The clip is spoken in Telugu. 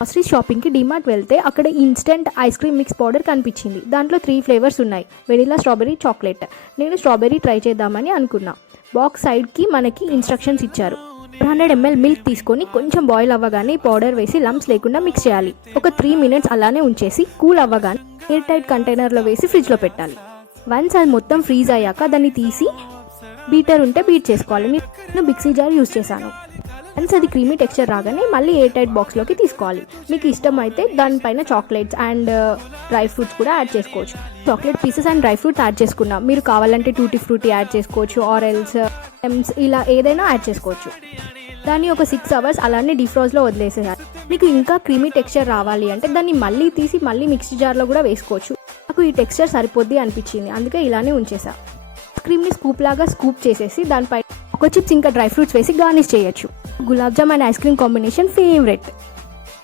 గ్రాసరీ షాపింగ్కి డిమార్ట్ వెళ్తే అక్కడ instant ice cream mix powder కనిపించింది. దాంట్లో 3 ఫ్లేవర్స్ ఉన్నాయి, వెనిలా, స్ట్రాబెరీ, చాక్లెట్. నేను స్ట్రాబెరీ ట్రై చేద్దామని అనుకున్నా. బాక్స్ సైడ్కి మనకి ఇన్స్ట్రక్షన్స్ ఇచ్చారు. 100 ml మిల్క్ తీసుకొని కొంచెం బాయిల్ అవ్వగానే పౌడర్ వేసి లంప్స్ లేకుండా మిక్స్ చేయాలి. ఒక 3 minutes అలానే ఉంచేసి కూల్ అవ్వగానే ఎయిర్ టైట్ కంటైనర్లో వేసి ఫ్రిడ్జ్లో పెట్టాలి. వన్స్ అది మొత్తం ఫ్రీజ్ అయ్యాక దాన్ని తీసి బీటర్ ఉంటే బీట్ చేసుకోవాలి. నేను మిక్సీ జార్ యూజ్ చేశాను. వన్స్ అది క్రీమీ టెక్స్చర్ రాగానే మళ్ళీ ఎయిర్ టైట్ బాక్స్లోకి తీసుకోవాలి. మీకు ఇష్టమైతే దానిపైన చాక్లెట్స్ అండ్ డ్రై ఫ్రూట్స్ కూడా యాడ్ చేసుకోవచ్చు. Chocolate pieces and dry fruits add చేసుకున్నాం. మీరు కావాలంటే టూటీ ఫ్రూటీ యాడ్ చేసుకోవచ్చు, ఆరెల్స్, ఎమ్స్, ఇలా ఏదైనా యాడ్ చేసుకోవచ్చు. దాన్ని ఒక 6 hours అలానే డీఫ్రాజ్లో వదిలేసేయాలి. మీకు ఇంకా క్రీమీ టెక్స్చర్ రావాలి అంటే దాన్ని మళ్ళీ తీసి మళ్ళీ మిక్సీ జార్లో కూడా వేసుకోవచ్చు. నాకు ఈ టెక్స్చర్ సరిపోద్ది అనిపించింది, అందుకే ఇలానే ఉంచేసా. క్రీమ్ని స్కూప్ లాగా స్కూప్ చేసేసి దానిపై ఒక చిప్స్ ఇంకా డ్రై ఫ్రూట్స్ వేసి గార్నిష్ చేయొచ్చు. Gulab jam and ice cream combination favourite.